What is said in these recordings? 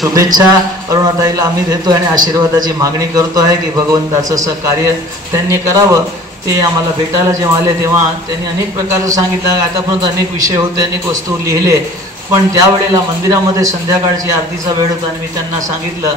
शुभेच्छा अरुणाताईला आम्ही देतो आणि आशीर्वादाची मागणी करतो आहे की भगवंताचं असं कार्य त्यांनी करावं. ते आम्हाला भेटायला जेव्हा आले तेव्हा त्यांनी अनेक प्रकारचं सांगितलं. आतापर्यंत अनेक विषय होते, अनेक वस्तू लिहिले, पण त्यावेळेला मंदिरामध्ये संध्याकाळची आरतीचा वेळ होता आणि मी त्यांना सांगितलं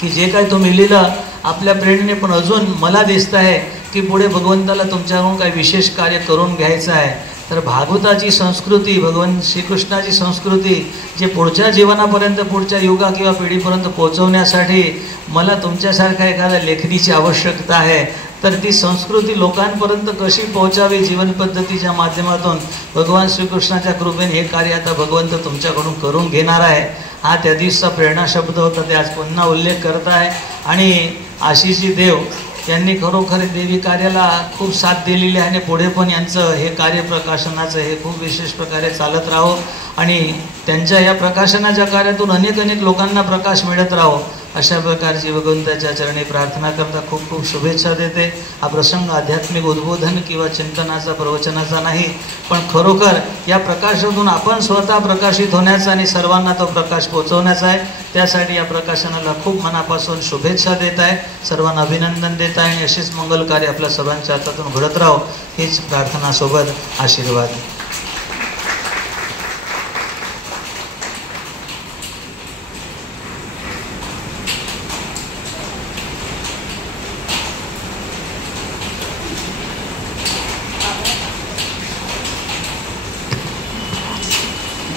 की जे काही तुम्ही लिहिलं आपल्या प्रेरणेने, पण अजून मला दिसतं आहे की पुढे भगवंताला तुमच्याकडून काही विशेष कार्य करून घ्यायचं आहे. तर भागवताची संस्कृती, भगवान श्रीकृष्णाची संस्कृती जे पुढच्या जीवनापर्यंत, पुढच्या युगा किंवा पिढीपर्यंत पोहोचवण्यासाठी मला तुमच्यासारख्या एखाद्या लेखनीची आवश्यकता आहे. तर ती संस्कृती लोकांपर्यंत कशी पोहोचावी जीवनपद्धतीच्या माध्यमातून, भगवान श्रीकृष्णाच्या कृपेने हे कार्य आता भगवंत तुमच्याकडून करून घेणार आहे. हा त्या दिवसाचा प्रेरणा शब्द होता, ते आज पुन्हा उल्लेख करत आहे. आणि आशिषजी देव यांनी खरोखर देवी कार्याला खूप साथ दिलेली आहे आणि पुढे पण यांचं हे कार्य प्रकाशनाचं हे खूप विशेष प्रकारे चालत राहो आणि त्यांच्या या प्रकाशनाच्या कार्यातून अनेक लोकांना प्रकाश मिळत राहो, अशा प्रकारची भगवंताच्या चरणी प्रार्थना करता खूप खूप शुभेच्छा देते. हा प्रसंग आध्यात्मिक उद्बोधन किंवा चिंतनाचा, प्रवचनाचा नाही, पण खरोखर या प्रकाशातून आपण स्वतः प्रकाशित होण्याचा आणि सर्वांना तो प्रकाश पोचवण्याचा आहे. त्यासाठी या प्रकाशनाला खूप मनापासून शुभेच्छा देत आहे, सर्वांना अभिनंदन देत आहे आणि अशीच मंगल कार्य आपल्या सर्वांच्या हातातून घडत राहो हीच प्रार्थनासोबत आशीर्वाद.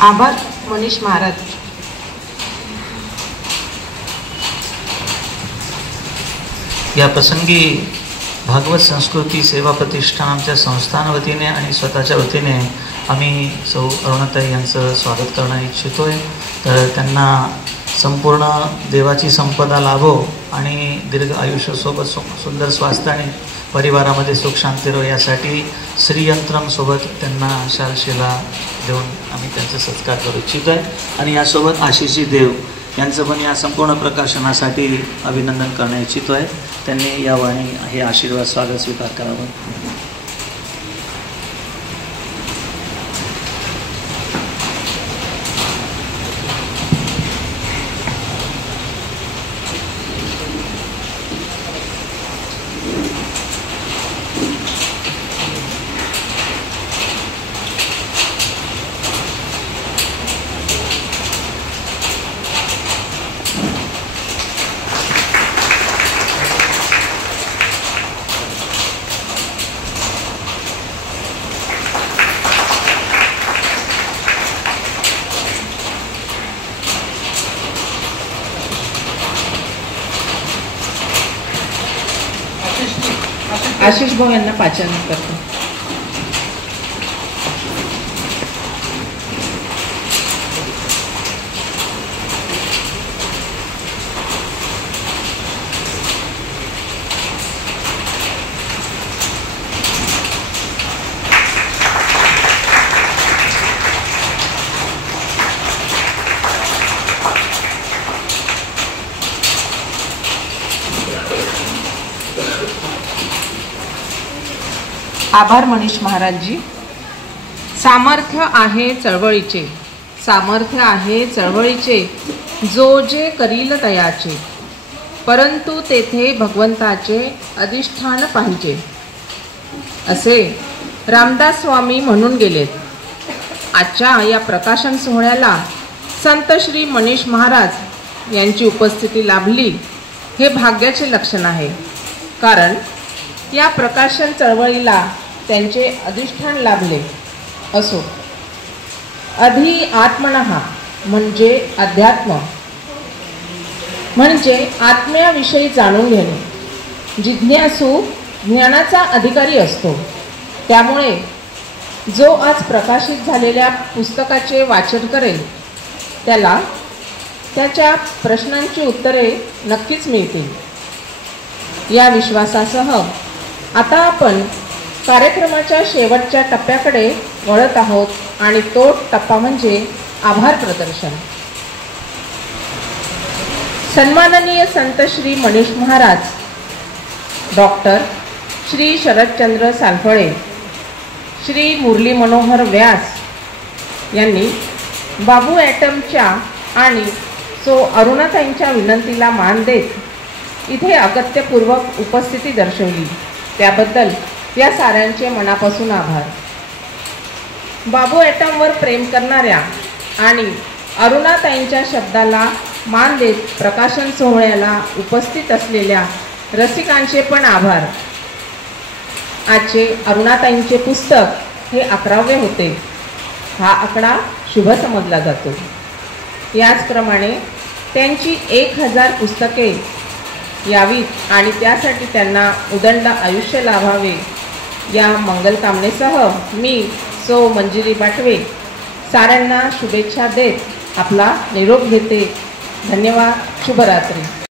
आभार मनीष महाराज. या प्रसंगी भागवत संस्कृती सेवा प्रतिष्ठान आमच्या संस्थान वतीने आणि स्वतःच्या वतीने आम्ही सौ अरुणाताई यांचं स्वागत करणं इच्छितो आहे. तर त्यांना संपूर्ण देवाची संपदा लाभो आणि दीर्घ आयुष्यासोबत सुंदर स्वास्थ्य आणि परिवारामध्ये सुख शांती राहो यासाठी श्रीयंत्रमसोबत त्यांना शालशीला देऊन आम्ही त्यांचा सत्कार करू इच्छितो आहे. आणि यासोबत आशिषजी देव यांचं पण या संपूर्ण प्रकाशनासाठी अभिनंदन करणे इच्छितो आहे. त्यांनी यावं आणि हे आशीर्वाद स्वागत स्वीकार करावं. आशिष भाऊ यांना पाचन करतो. आभार मनीष महाराजजी. सामर्थ्य आहे चळवळीचे, सामर्थ्य आहे चळवळीचे, जो जे करील तयाचे, परंतु तेथे भगवंताचे अधिष्ठान पाहिजे, असे रामदास स्वामी म्हणून गेलेत. आजच्या या प्रकाशन सोहळ्याला संत श्री मनीष महाराज यांची उपस्थिती लाभली हे भाग्याचे लक्षण आहे. कारण या प्रकाशन चळवळीला त्यांचे अधिष्ठान लाभले. असो, अधि आत्मनः म्हणजे अध्यात्म, म्हणजे आत्म्याविषयी जाणून घेणे. जिज्ञासू ज्ञानाचा अधिकारी असतो. त्यामुळे जो आज प्रकाशित झालेल्या पुस्तकाचे वाचन करेल त्याला त्याच्या प्रश्नांची उत्तरे नक्कीच मिळतील. या विश्वासासह आता आपण कार्यक्रमाच्या शेवटच्या टप्प्याकडे वळत आहोत आणि तो टप्पा म्हणजे आभार प्रदर्शन. सन्माननीय संत श्री मनीष महाराज, डॉक्टर श्री शरदचंद्र सालफळे, श्री मुरली मनोहर व्यास यांनी बाबू ॲटमच्या आणि सो अरुणाताईंच्या विनंतीला मान देत इथे अगत्यपूर्वक उपस्थिती दर्शवली त्याबद्दल या साऱ्यांचे मनापासून आभार. बाबू ॲटमवर प्रेम करणाऱ्या आणि अरुणाताईंच्या शब्दाला मान देत प्रकाशन सोहळ्याला उपस्थित असलेल्या रसिकांचे पण आभार. आजचे अरुणाताईंचे पुस्तक हे 11वे होते. हा आकडा शुभ समजला जातो. याचप्रमाणे त्यांची 1000 पुस्तके यावीत आणि त्यासाठी त्यांना उदंड आयुष्य लाभावे या मंगलकामनेसह मी सो मंजिरी बाटवे साऱ्यांना शुभेच्छा देत आपला निरोप घेते. धन्यवाद. शुभरात्री.